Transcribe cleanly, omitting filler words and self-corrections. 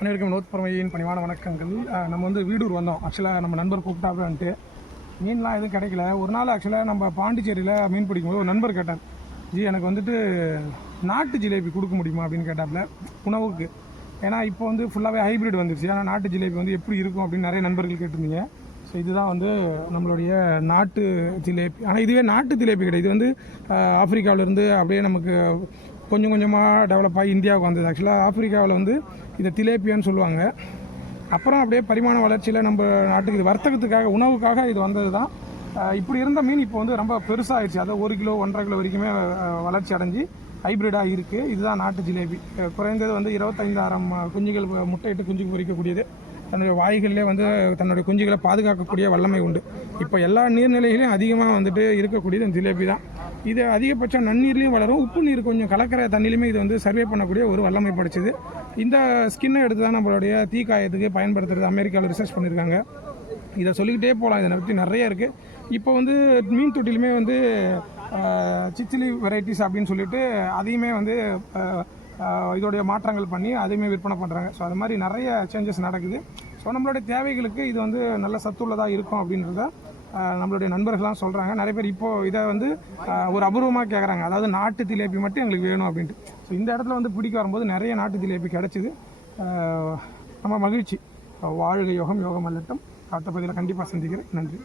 அனைவருக்கும் நோத்பரமையின் பணிவான வணக்கங்கள். நம்ம வந்து வீடூர் வந்தோம். ஆக்சுவலாக நம்ம நண்பர் கூப்பிட்டாப்லான்ட்டு மீன்லாம் எதுவும் கிடைக்கல. ஒரு நாள் ஆக்சுவலாக நம்ம பாண்டிச்சேரியில் மீன் பிடிக்கும்போது ஒரு நண்பர் கேட்டார், ஜி எனக்கு வந்துட்டு நாட்டு ஜிலேபி கொடுக்க முடியுமா அப்படின்னு கேட்டாப்புல உணவுக்கு. ஏன்னா இப்போ வந்து ஃபுல்லாகவே ஹைப்ரிட் வந்துருச்சு. ஆனால் நாட்டு ஜிலேபி வந்து எப்படி இருக்கும் அப்படின்னு நிறைய நண்பர்கள் கேட்டிருந்தீங்க. ஸோ இதுதான் வந்து நம்மளுடைய நாட்டு ஜிலேபி. ஆனால் இதுவே நாட்டு ஜிலேபி கிடையாது. இது வந்து ஆப்பிரிக்காவிலேருந்து அப்படியே நமக்கு கொஞ்சம் கொஞ்சமாக டெவலப் ஆகி இந்தியாவுக்கு வந்தது. ஆக்சுவலாக ஆப்பிரிக்காவில் வந்து இதை திலேப்பியான்னு சொல்லுவாங்க. அப்புறம் அப்படியே பரிமாண வளர்ச்சியில் நம்ம நாட்டுக்கு இது வர்த்தகத்துக்காக உணவுக்காக இது வந்தது தான். இப்படி இருந்த மீன் இப்போ வந்து ரொம்ப பெருசாகிடுச்சு. அதை 1 கிலோ 1.5 கிலோ வரைக்குமே வளர்ச்சி அடைஞ்சு ஹைப்ரிடாக இருக்குது. இதுதான் நாட்டு ஜிலேபி. குறைந்தது வந்து 25,000 குஞ்சுகள் முட்டையிட்டு குஞ்சு பொறிக்கக்கூடியது. தன்னுடைய வாய்களிலே வந்து தன்னுடைய குஞ்சுகளை பாதுகாக்கக்கூடிய வல்லமை உண்டு. இப்போ எல்லா நீர்நிலைகளையும் அதிகமாக வந்துட்டு இருக்கக்கூடியது இந்த ஜிலேபி தான். இது அதிகபட்சம் நன்னீர்லேயும் வளரும், உப்பு நீர் கொஞ்சம் கலக்கிற தண்ணியிலுமே இது வந்து சர்வே பண்ணக்கூடிய ஒரு வல்லமை படைச்சது. இந்த ஸ்கின்னை எடுத்து தான் நம்மளுடைய தீக்காயத்துக்கு பயன்படுத்துறது அமெரிக்காவில் ரிசர்ச் பண்ணியிருக்காங்க. இதை சொல்லிக்கிட்டே போகலாம், இதை பற்றி நிறைய இருக்குது. இப்போ வந்து மீன் தொட்டிலுமே வந்து சிச்சிலி வெரைட்டிஸ் அப்படின்னு சொல்லிட்டு அதையுமே வந்து இதோடைய மாற்றங்கள் பண்ணி அதையுமே விற்பனை பண்ணுறாங்க. ஸோ அது மாதிரி நிறைய சேஞ்சஸ் நடக்குது. ஸோ நம்மளுடைய தேவைகளுக்கு இது வந்து நல்ல சத்துள்ளதாக இருக்கும் அப்படின்றத நம்மளுடைய நண்பர்கள்லாம் சொல்கிறாங்க. நிறைய பேர் இப்போது இதை வந்து ஒரு அபூர்வமாக கேட்குறாங்க, அதாவது நாட்டு ஜிலேபி மட்டும் எங்களுக்கு வேணும் அப்படின்ட்டு. ஸோ இந்த இடத்துல வந்து பிடிக்க வரும்போது நிறைய நாட்டு ஜிலேபி கிடச்சிது. நம்ம மகிழ்ச்சி. வாழ்க யோகம் யோகம் அல்லட்டும். அடுத்த பதிவில் கண்டிப்பாக சந்திக்கிறேன். நன்றி.